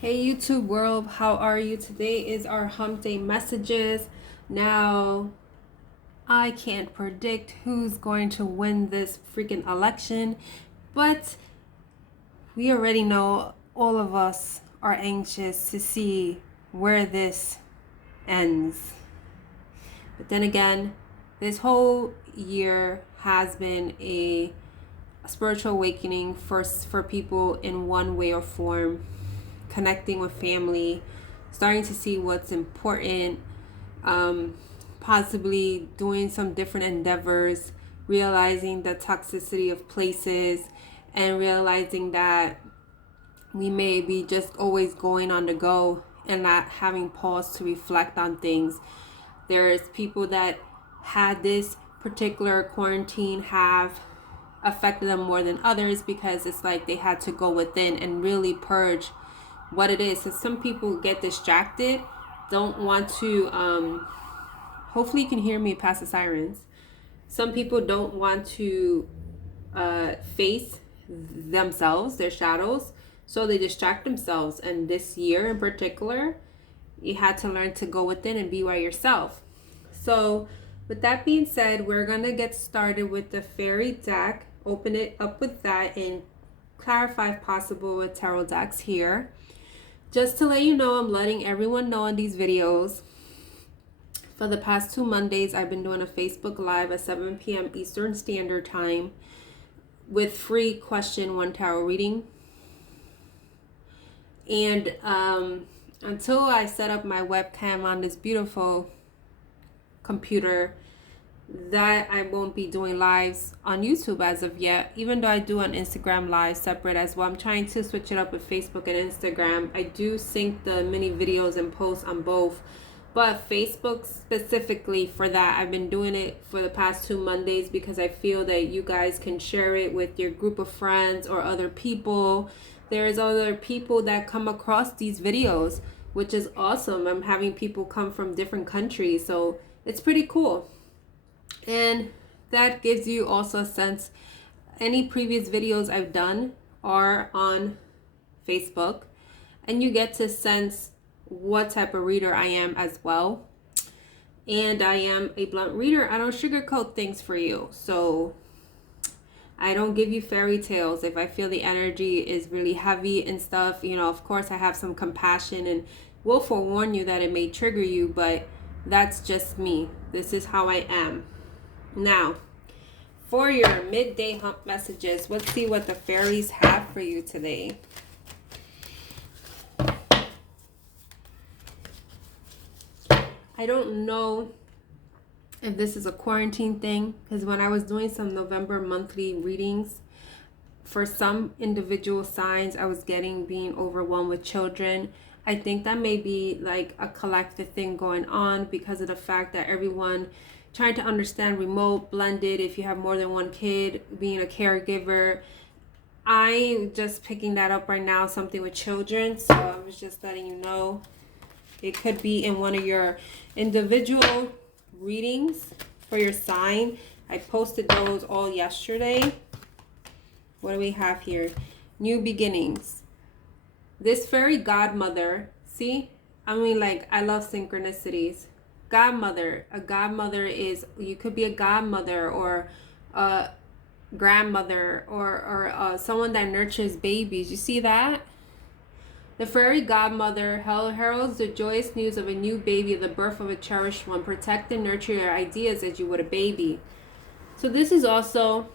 Hey YouTube world, how are you? Today is our hump day messages. Now, I can't predict who's going to win this freaking election, but we already know all of us are anxious to see where this ends. But then again, this whole year has been a spiritual awakening for people in one way or form, connecting with family, starting to see what's important, possibly doing some different endeavors, realizing the toxicity of places, and realizing that we may be just always going on the go and not having pause to reflect on things. There's people that had this particular quarantine have affected them more than others because it's like they had to go within and really purge what it is. So some people get distracted, don't want to hopefully you can hear me past the sirens. Some people don't want to face themselves, their shadows, so they distract themselves. And this year in particular, you had to learn to go within and be by yourself. So with that being said, we're gonna get started with the fairy deck, open it up with that, and clarify if possible with tarot decks here. Just to let you know, I'm letting everyone know in these videos, for the past 2 Mondays, I've been doing a Facebook Live at 7 p.m. Eastern Standard Time with free question 1 tarot reading. And until I set up my webcam on this beautiful computer, that I won't be doing lives on YouTube as of yet, even though I do on Instagram live separate as well. I'm trying to switch it up with Facebook and Instagram. I do sync the mini videos and posts on both, but Facebook specifically for that, I've been doing it for the past 2 Mondays because I feel that you guys can share it with your group of friends or other people. There's other people that come across these videos, which is awesome. I'm having people come from different countries, so it's pretty cool. And that gives you also a sense. Any previous videos I've done are on Facebook, and you get to sense what type of reader I am as well. And I am a blunt reader. I don't sugarcoat things for you, so I don't give you fairy tales. If I feel the energy is really heavy and stuff, you know, of course I have some compassion and will forewarn you that it may trigger you, but that's just me. This is how I am. Now, for your midday hump messages, let's see what the fairies have for you today. I don't know if this is a quarantine thing, because when I was doing some November monthly readings, for some individual signs, I was being overwhelmed with children. I think that may be like a collective thing going on because of the fact that everyone trying to understand remote, blended, if you have more than one kid, being a caregiver. I just picking that up right now, something with children. So I was just letting you know. It could be in one of your individual readings for your sign. I posted those all yesterday. What do we have here? New beginnings. This fairy godmother, see? I mean, like, I love synchronicities. Godmother. A godmother is, you could be a godmother or a grandmother or someone that nurtures babies. You see that? The fairy godmother heralds the joyous news of a new baby, the birth of a cherished one. Protect and nurture your ideas as you would a baby. So this is also,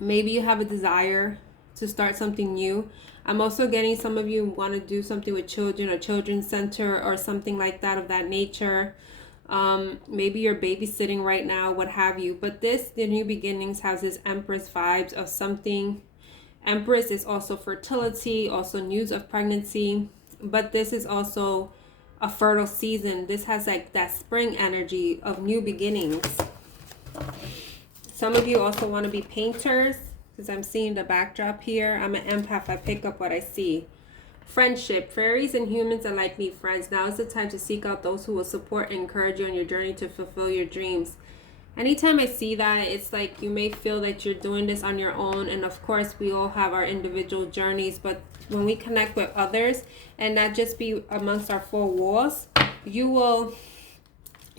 maybe you have a desire to start something new. I'm also getting some of you want to do something with children, a children's center or something like that of that nature. Maybe you're babysitting right now, what have you. But the new beginnings has this Empress vibes of something. Empress is also fertility, also news of pregnancy. But this is also a fertile season. This has like that spring energy of new beginnings. Some of you also want to be painters, because I'm seeing the backdrop here. I'm an empath. I pick up what I see. Friendship. Fairies and humans alike need friends. Now is the time to seek out those who will support and encourage you on your journey to fulfill your dreams. Anytime I see that, it's like you may feel that you're doing this on your own. And of course, we all have our individual journeys. But when we connect with others and not just be amongst our four walls, you will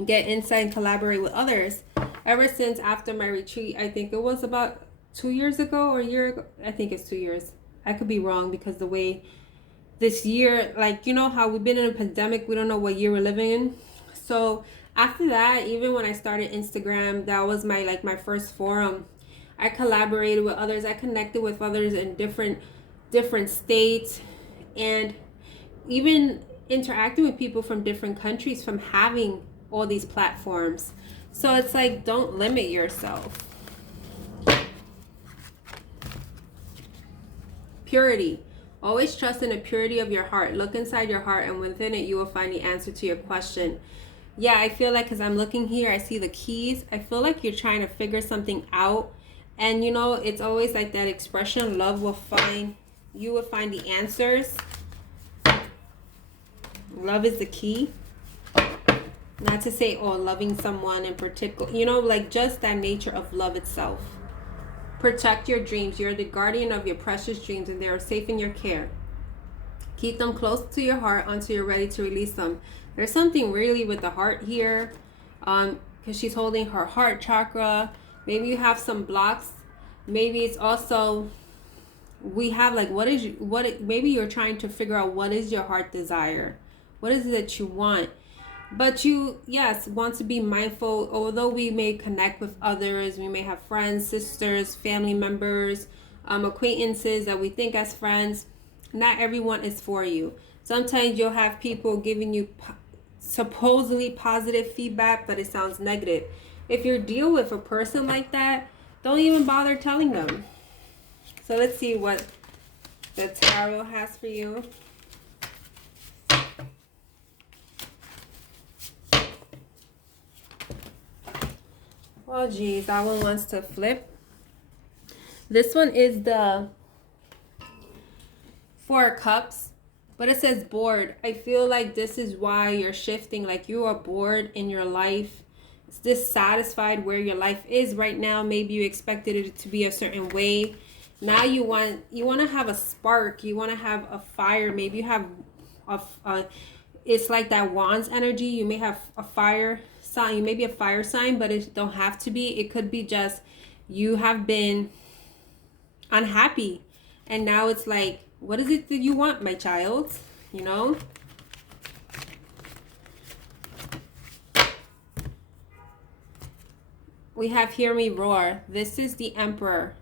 get insight and collaborate with others. Ever since after my retreat, I think it was about 2 years ago or a year ago. I think it's 2 years. I could be wrong because the way this year, like, you know how we've been in a pandemic, we don't know what year we're living in. So after that, even when I started Instagram, that was my first forum. I collaborated with others. I connected with others in different states, and even interacting with people from different countries from having all these platforms. So it's like, don't limit yourself. Purity. Always trust in the purity of your heart. Look inside your heart, and within it, you will find the answer to your question. Yeah, I feel like, because I'm looking here, I see the keys. I feel like you're trying to figure something out. And, you know, it's always like that expression, love will find, you will find the answers. Love is the key. Not to say, oh, loving someone in particular. You know, like just that nature of love itself. Protect your dreams. You're the guardian of your precious dreams, and they are safe in your care. Keep them close to your heart until you're ready to release them. There's something really with the heart here, because she's holding her heart chakra. Maybe you have some blocks. Maybe it's also, we have like, maybe you're trying to figure out what is your heart desire. What is it that you want? But you, yes, want to be mindful. Although we may connect with others, we may have friends, sisters, family members, acquaintances that we think as friends. Not everyone is for you. Sometimes you'll have people giving you supposedly positive feedback, but it sounds negative. If you deal with a person like that, don't even bother telling them. So let's see what the tarot has for you. Oh geez, that one wants to flip. This one is the Four of Cups, but it says bored. I feel like this is why you're shifting. Like you are bored in your life, dissatisfied where your life is right now. Maybe you expected it to be a certain way. Now you want to have a spark. You want to have a fire. Maybe you have it's like that Wands energy. You may have a fire sign. You may be a fire sign, but it don't have to be. It could be just you have been unhappy, and now it's like, what is it that you want, my child? You know? We have Hear Me Roar. This is the Emperor.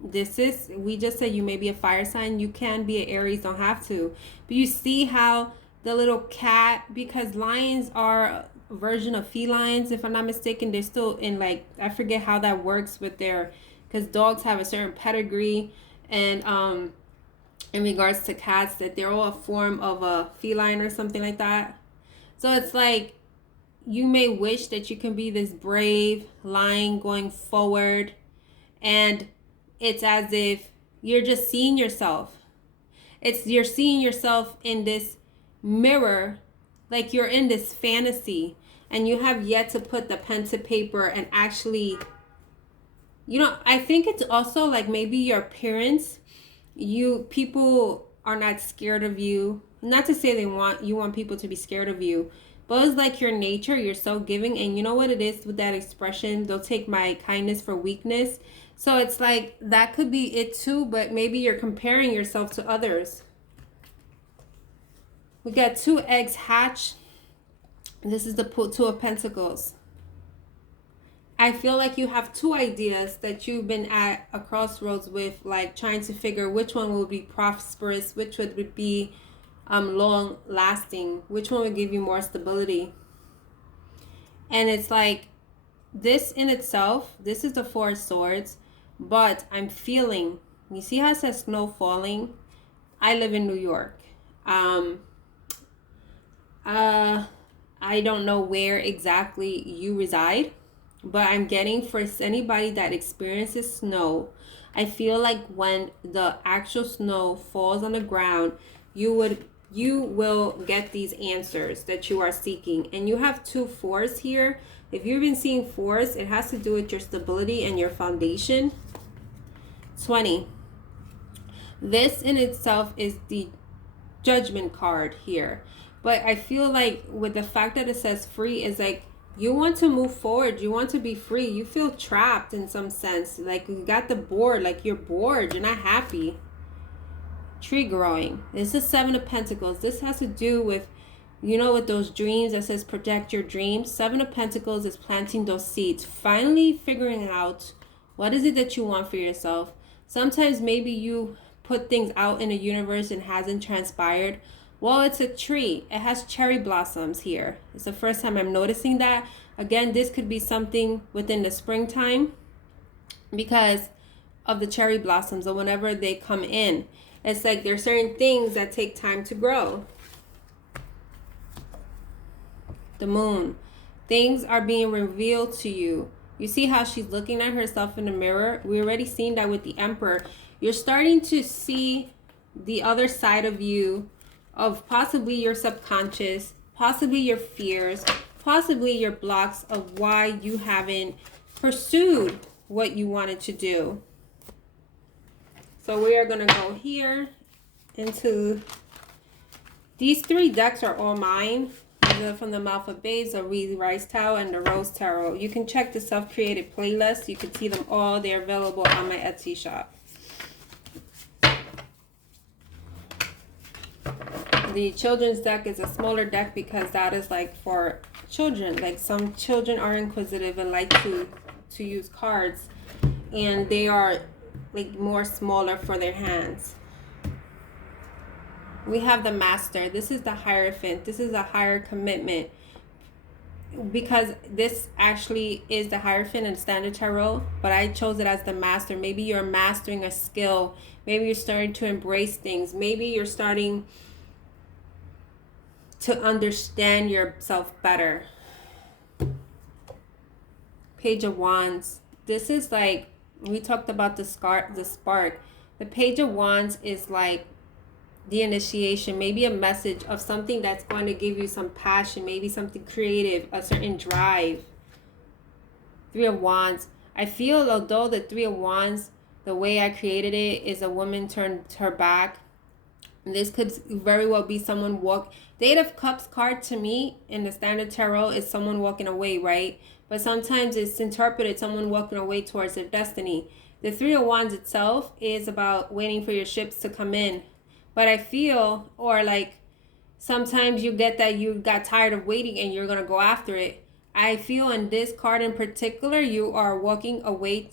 This is, we just said you may be a fire sign. You can be an Aries, don't have to. But you see how the little cat, because lions are a version of felines, if I'm not mistaken. They're still in, like, I forget how that works with their, because dogs have a certain pedigree. And in regards to cats, that they're all a form of a feline or something like that. So it's like, you may wish that you can be this brave lion going forward, and it's as if you're just seeing yourself. You're seeing yourself in this mirror, like you're in this fantasy, and you have yet to put the pen to paper and actually, you know, I think it's also like maybe your appearance. People are not scared of you. Not to say you want people to be scared of you, but it's like your nature. You're so giving, and you know what it is with that expression, they'll take my kindness for weakness. So it's like that could be it too, but maybe you're comparing yourself to others. We got 2 eggs hatch. This is the Two of Pentacles. I feel like you have 2 ideas that you've been at a crossroads with, like trying to figure which one will be prosperous, which would be long lasting, which one would give you more stability. And it's like, this in itself, this is the 4 of Swords, but I'm feeling, you see how it says snow falling? I live in New York. I don't know where exactly you reside, but I'm getting, for anybody that experiences snow, I feel like when the actual snow falls on the ground, you would you will get these answers that you are seeking. And you have 2 4s here. If you've been seeing 4s, it has to do with your stability and your foundation. 20. This in itself is the Judgment card here. But I feel like with the fact that it says free, is like you want to move forward. You want to be free. You feel trapped in some sense. Like you got the bored. Like you're bored. You're not happy. Tree growing. This is 7 of Pentacles. This has to do with, you know, with those dreams that says protect your dreams. 7 of Pentacles is planting those seeds. Finally figuring out what is it that you want for yourself. Sometimes maybe you put things out in the universe and hasn't transpired. Well, it's a tree. It has cherry blossoms here. It's the first time I'm noticing that. Again, this could be something within the springtime because of the cherry blossoms or whenever they come in. It's like there's certain things that take time to grow. The moon. Things are being revealed to you. You see how she's looking at herself in the mirror? We already seen that with the Emperor. You're starting to see the other side of you, of possibly your subconscious, possibly your fears, possibly your blocks of why you haven't pursued what you wanted to do. So we are going to go here into, these 3 decks are all mine. These are from the Mouth of Babes, the Reed Rice Tarot, and the Rose Tarot. You can check the self-created playlist. You can see them all. They're available on my Etsy shop. The children's deck is a smaller deck because that is like for children. Like some children are inquisitive and like to use cards, and they are like more smaller for their hands. We have the Master. This is the Hierophant. This is a higher commitment because this actually is the Hierophant in Standard Tarot, but I chose it as the Master. Maybe you're mastering a skill. Maybe you're starting to embrace things. Maybe you're starting to understand yourself better. Page of Wands. This is like, we talked about the spark. The Page of Wands is like the initiation, maybe a message of something that's going to give you some passion, maybe something creative, a certain drive. 3 of Wands. I feel although the 3 of Wands, the way I created it is a woman turned her back. And this could very well be someone the 8 of Cups card to me in the Standard Tarot is someone walking away, right? But sometimes it's interpreted someone walking away towards their destiny. The 3 of Wands itself is about waiting for your ships to come in. But I feel, or like sometimes you get that you got tired of waiting and you're going to go after it. I feel in this card in particular, you are walking away.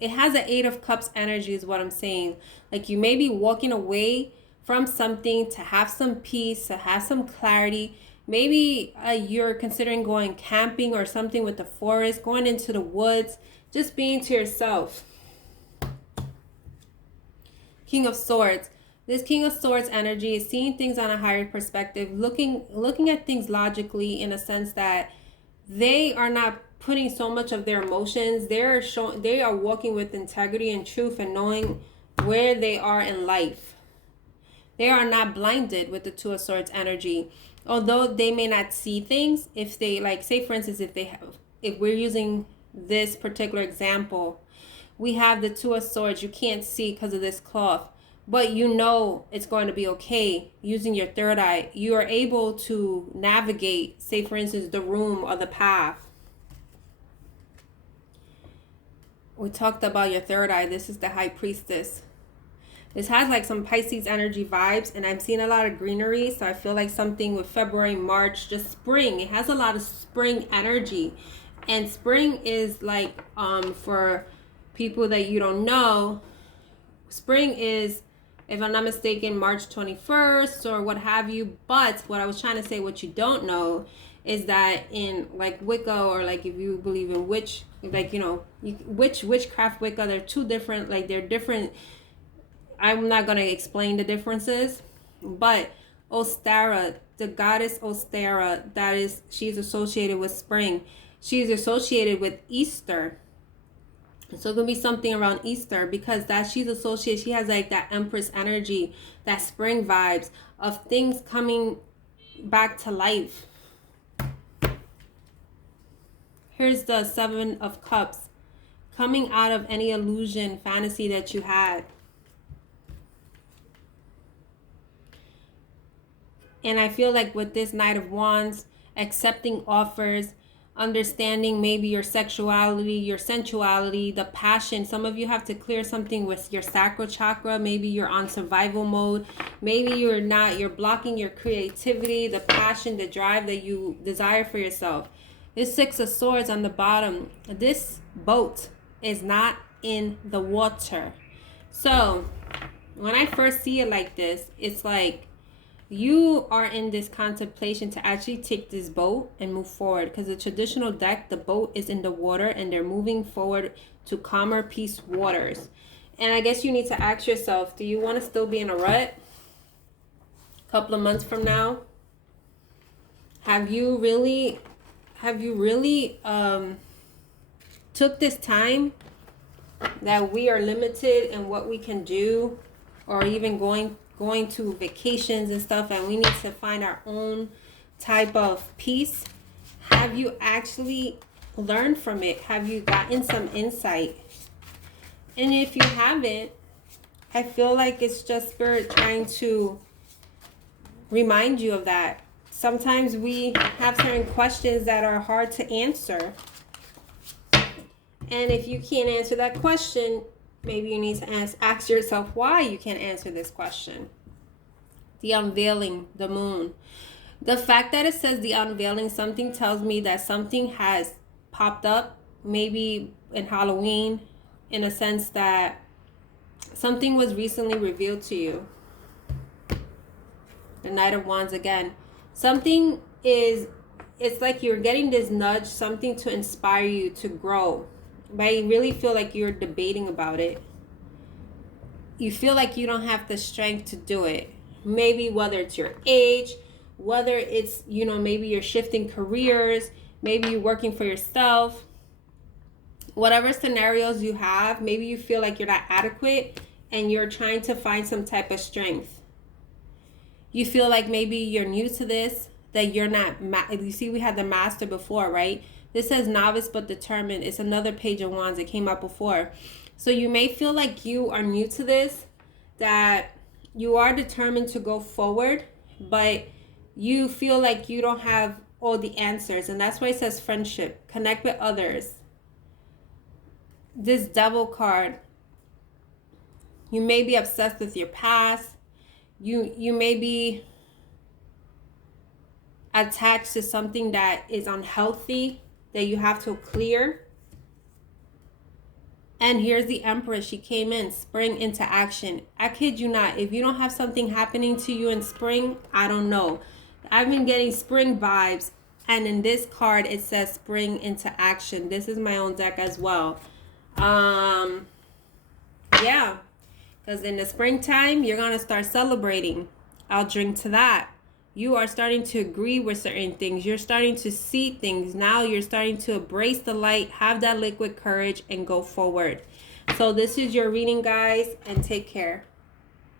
It has an 8 of Cups energy is what I'm saying. Like you may be walking away from something to have some peace, to have some clarity. Maybe you're considering going camping or something with the forest, going into the woods, just being to yourself. King of Swords. This King of Swords energy is seeing things on a higher perspective, looking at things logically in a sense that they are not putting so much of their emotions. They are walking with integrity and truth and knowing where they are in life. They are not blinded with the 2 of Swords energy. Although they may not see things, if they like, say for instance, if we're using this particular example, we have the 2 of Swords. You can't see because of this cloth, but you know it's going to be okay. Using your third eye, you are able to navigate, say for instance, the room or the path. We talked about your third eye. This is the High Priestess. This has like some Pisces energy vibes, and I'm seeing a lot of greenery, so I feel like something with February, March, just spring. It has a lot of spring energy, and spring is like for people that you don't know, spring is, if I'm not mistaken, March 21st or what have you. But what I was trying to say, what you don't know is that in like Wicca, or like if you believe in witchcraft Wicca, they're 2 different, like they're different. I'm not going to explain the differences, but Ostara, the goddess Ostara, she's associated with spring. She's associated with Easter. So it could be something around Easter, because that she's associated, she has like that Empress energy, that spring vibes of things coming back to life. Here's the Seven of Cups, coming out of any illusion, fantasy that you had. And I feel like with this Knight of Wands, accepting offers, understanding maybe your sexuality, your sensuality, the passion. Some of you have to clear something with your sacral chakra. Maybe you're on survival mode. Maybe you're not. You're blocking your creativity, the passion, the drive that you desire for yourself. This Six of Swords on the bottom. This boat is not in the water. So when I first see it like this, it's like you are in this contemplation to actually take this boat and move forward, because the traditional deck, the boat is in the water and they're moving forward to calmer, peace waters. And I guess you need to ask yourself, do you want to still be in a rut a couple of months from now? Have you really took this time that we are limited in what we can do, or even going to vacations and stuff, and we need to find our own type of peace? Have you actually learned from it? Have you gotten some insight? And if you haven't, I feel like it's just Spirit trying to remind you of that. Sometimes we have certain questions that are hard to answer. And if you can't answer that question, maybe you need to ask yourself why you can't answer this question. The unveiling, the moon. The fact that it says the unveiling, something tells me that something has popped up, maybe in Halloween, in a sense that something was recently revealed to you. The Knight of Wands again. Something is, it's like you're getting this nudge, something to inspire you to grow. But you really feel like you're debating about it. You feel like you don't have the strength to do it. Maybe whether it's your age, whether it's, you know, maybe you're shifting careers, maybe you're working for yourself. Whatever scenarios you have, maybe you feel like you're not adequate and you're trying to find some type of strength. You feel like maybe you're new to this, that you're not, you see we had the Master before, right? This says novice but determined. It's another Page of Wands that came out before. So you may feel like you are new to this, that you are determined to go forward, but you feel like you don't have all the answers. And that's why it says friendship. Connect with others. This Devil card. You may be obsessed with your past. You may be attached to something that is unhealthy that you have to clear. And here's the Empress. She came in, spring into action. I kid you not. If you don't have something happening to you in spring, I don't know. I've been getting spring vibes. And in this card, it says spring into action. This is my own deck as well. Yeah. Because in the springtime, you're going to start celebrating. I'll drink to that. You are starting to agree with certain things. You're starting to see things. Now you're starting to embrace the light, have that liquid courage, and go forward. So this is your reading, guys, and take care.